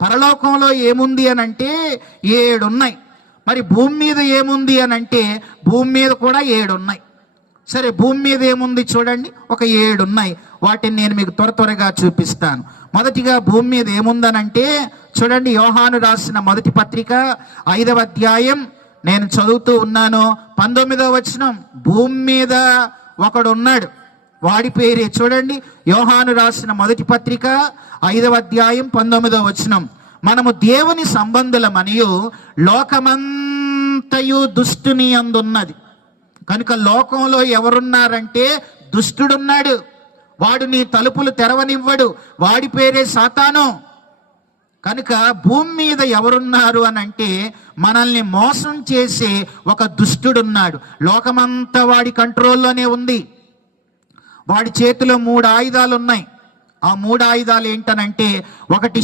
పరలోకంలో ఏముంది అని అంటే 7 ఉన్నాయి. మరి భూమి మీద ఏముంది అని అంటే భూమి మీద కూడా 7 ఉన్నాయి. సరే, భూమి మీద ఏముంది చూడండి, ఒక 7 ఉన్నాయి. వాటిని నేను మీకు త్వరగా చూపిస్తాను. మొదటిగా భూమి మీద ఏముందనంటే చూడండి, యోహాను రాసిన మొదటి పత్రిక 5వ అధ్యాయం నేను చదువుతూ ఉన్నాను. 19వ వచనం, భూమి మీద ఒకడున్నాడు, వాడి పేరే చూడండి, యోహాను రాసిన మొదటి పత్రిక 5వ అధ్యాయం 19వ వచనం, మనము దేవుని సంబంధులమనియు లోకమంతయు దుష్టుని అందున్నది. కనుక లోకంలో ఎవరున్నారంటే దుష్టుడున్నాడు, వాడు నీ తలుపులు తెరవనివ్వడు, వాడి పేరే సాతాను. కనుక భూమి మీద ఎవరున్నారు అని అంటే మనల్ని మోసం చేసే ఒక దుష్టుడున్నాడు. లోకమంతా వాడి కంట్రోల్లోనే ఉంది. వాడి చేతిలో 3 ఆయుధాలు ఉన్నాయి. ఆ 3 ఆయుధాలు ఏంటనంటే, ఒకటి